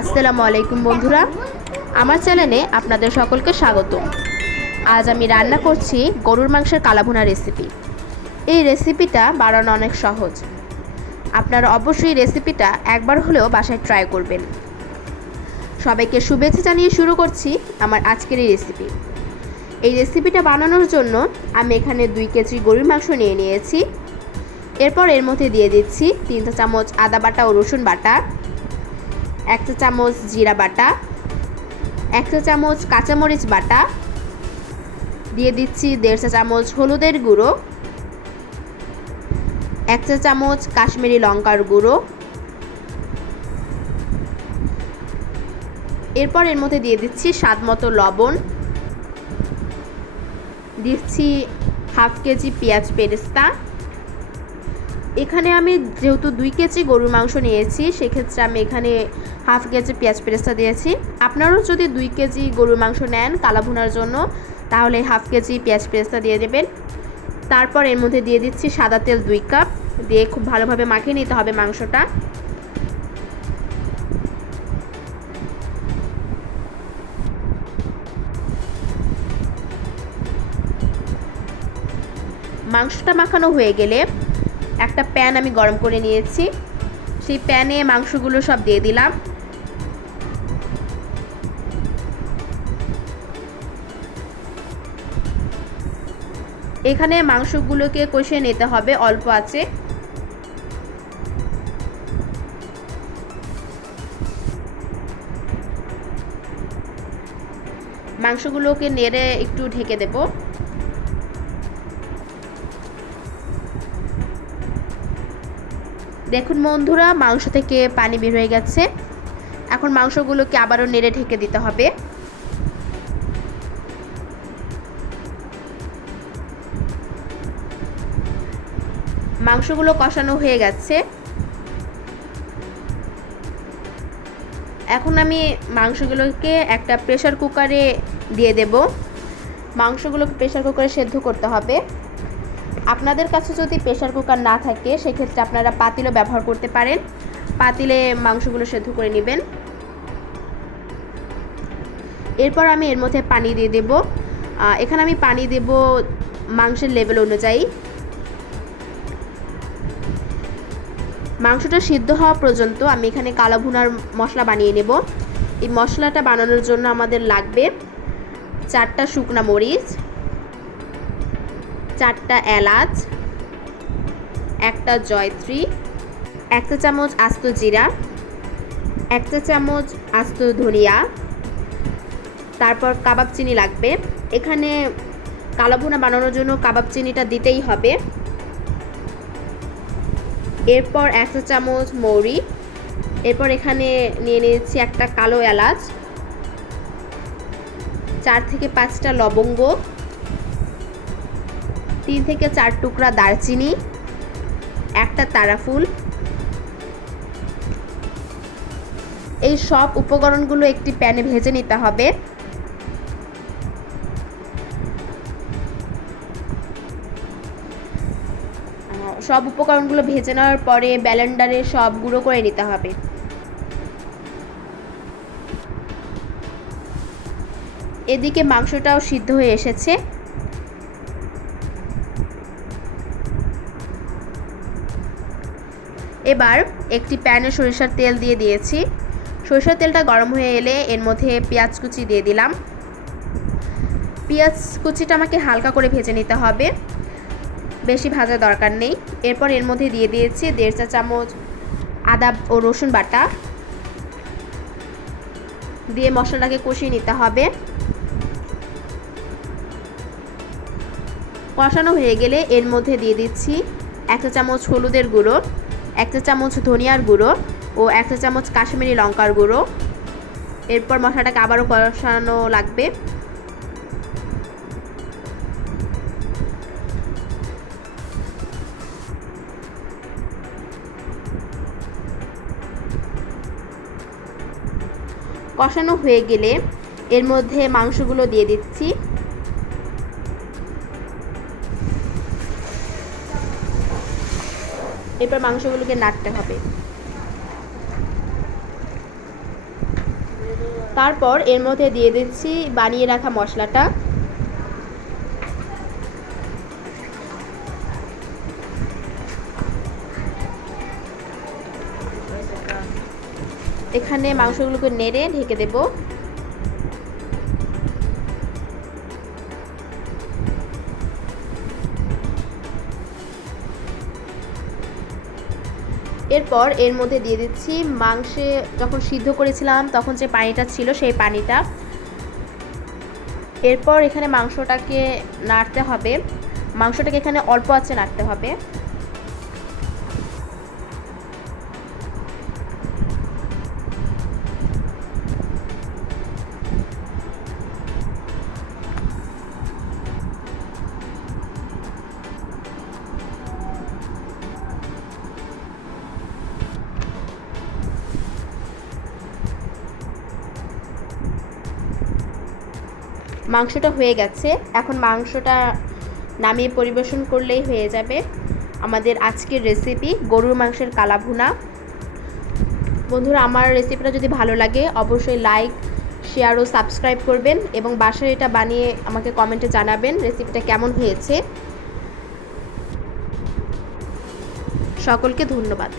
আসসালামু আলাইকুম বন্ধুরা। আমার চ্যানেলে আপনাদের সকলকে স্বাগত। আজ আমি রান্না করছি গরুর মাংসের কালাভুনা রেসিপি এই রেসিপিটা বানানো অনেক সহজ। আপনারা অবশ্যই রেসিপিটা একবার হলেও বাসায় ট্রাই করবেন। সবাইকে শুভেচ্ছা জানিয়ে শুরু করছি আমার আজকের এই রেসিপি এই রেসিপিটা বানানোর জন্য আমি এখানে দুই কেজি গরুর মাংস নিয়ে নিয়েছি। এরপর এর মধ্যে দিয়ে দিচ্ছি তিন চা চামচ আদা বাটা ও রসুন বাটা। এক চা চামচ জিরা বাটা এক চা চামচ কাঁচামরিচ বাটা, দিয়ে দিচ্ছি দেড় চা চামচ হলুদের গুঁড়ো এক চা চামচ কাশ্মীরি লঙ্কার গুঁড়ো। এরপর এর মধ্যে দিয়ে দিচ্ছি স্বাদ মতো লবণ। দিচ্ছি হাফ কেজি পেঁয়াজ পেরেস্তা। এখানে আমি যেহেতু দুই কেজি গরুর মাংস নিয়েছি, সেক্ষেত্রে আমি এখানে হাফ কেজি পেঁয়াজ পেরেস্তা দিয়েছি। আপনারাও যদি দুই কেজি গরুর মাংস নেন কালাভুনার জন্য, তাহলে হাফ কেজি পেঁয়াজ পেরেস্তা দিয়ে দেবেন। তারপর এর মধ্যে দিয়ে দিচ্ছি সাদা তেল দুই কাপ, দিয়ে খুব ভালোভাবে মাখিয়ে নিতে হবে মাংসটা। মাংসটা মাখানো হয়ে গেলে একটা প্যান আমি গরম করে নিয়েছি। সেই প্যানে মাংসগুলো সব দিয়ে দিলাম। এখানে মাংসগুলোকে কষিয়ে নিতে হবে, অল্প আছে। মাংসগুলোকে নেড়ে একটু ঢেকে দেবো। দেখুন বন্ধুরা, মাংস থেকে পানি বের হয়ে গেছে। এখন মাংসগুলোকে আবারও নেড়ে ঢেকে দিতে হবে। মাংসগুলো কষানো হয়ে গেছে। এখন আমি মাংসগুলোকে একটা প্রেশার কুকারে দিয়ে দেব। মাংসগুলোকে প্রেশার কুকারে সেদ্ধ করতে হবে। আপনাদের কাছে যদি প্রেশার কুকার না থাকে, সেক্ষেত্রে আপনারা পাতিলও ব্যবহার করতে পারেন। পাতিলে মাংসগুলো সেদ্ধ করে নেবেন। এরপর আমি এর মধ্যে পানি দিয়ে দেব। এখানে আমি পানি দেব মাংসের লেভেল অনুযায়ী। মাংসটা সিদ্ধ হওয়া পর্যন্ত আমি এখানে কালো ভুনার মশলা বানিয়ে নেব। এই মশলাটা বানানোর জন্য আমাদের লাগবে চারটা শুকনা মরিচ চারটা এলাচ, একটা জয়ত্রী, একটা চামচ আস্ত জিরা, একটা চামচ আস্ত ধনিয়া, তারপর কাবাব চিনি লাগবে। এখানে কালো ভুনা বানানোর জন্য কাবাব চিনিটা দিতেই হবে। এরপর একটা চামচ মৌরি, এরপর এখানে নিয়ে নিয়েছি একটা কালো এলাচ, চার থেকে পাঁচটা লবঙ্গ তিন থেকে চার টুকরা দারচিনি, একটা তারাফুল। এই সব উপকরণগুলো একটি প্যানে ভেজে নিতে হবে। সব উপকরণগুলো ভেজে নেওয়ার পরে ব্যালেন্ডারে সব গুঁড়ো করে নিতে হবে। এদিকে মাংসটাও সিদ্ধ হয়ে এসেছে। এবার একটি প্যানে সরিষার তেল দিয়ে দিয়েছি। সরিষার তেলটা গরম হয়ে এলে এর মধ্যে পেঁয়াজ কুচি দিয়ে দিলাম। পেঁয়াজ কুচিটা আমাকে হালকা করে ভেজে নিতে হবে। বেশি ভাজা দরকার নেই। এরপর এর মধ্যে দিয়ে দিয়েছি দেড় চা চামচ আদা ও রসুন বাটা। দিয়ে মশলাটাকে কষিয়ে নিতে হবে। কষানো হয়ে গেলে এর মধ্যে দিয়ে দিচ্ছি এক চামচ হলুদের গুঁড়ো। এক চা চামচ ধনিয়ার গুঁড়ো ও এক চা চামচ কাশ্মীরি লঙ্কার গুঁড়ো। এরপর মশলাটাকে আবারও কষানো লাগবে। কষানো হয়ে গেলে এর মধ্যে মাংসগুলো দিয়ে দিচ্ছি। এরপর মাংসগুলোকে নাড়তে হবে। তারপর এর মধ্যে দিয়ে দিচ্ছি বানিয়ে রাখা মশলাটা। এখানে মাংসগুলোকে নেড়ে ঢেকে দেব। এরপর এর মধ্যে দিয়ে দিচ্ছি মাংসে যখন সিদ্ধ করেছিলাম, তখন যে পানিটা ছিল সেই পানিটা। এরপর এখানে মাংসটাকে নাড়তে হবে। মাংসটাকে এখানে অল্প আছে নাড়তে হবে। মাংসটা হয়ে গেছে। এখন মাংসটা নামিয়ে পরিবেশন করলেই হয়ে যাবে। আমাদের আজকের রেসিপি গরুর মাংসের কালাভুনা। বন্ধুরা, আমার রেসিপিটা যদি ভালো লাগে, অবশ্যই লাইক শেয়ার ও সাবস্ক্রাইব করবেন এবং বাসায় এটা বানিয়ে আমাকে কমেন্টে জানাবেন রেসিপিটা কেমন হয়েছে। সকলকে ধন্যবাদ।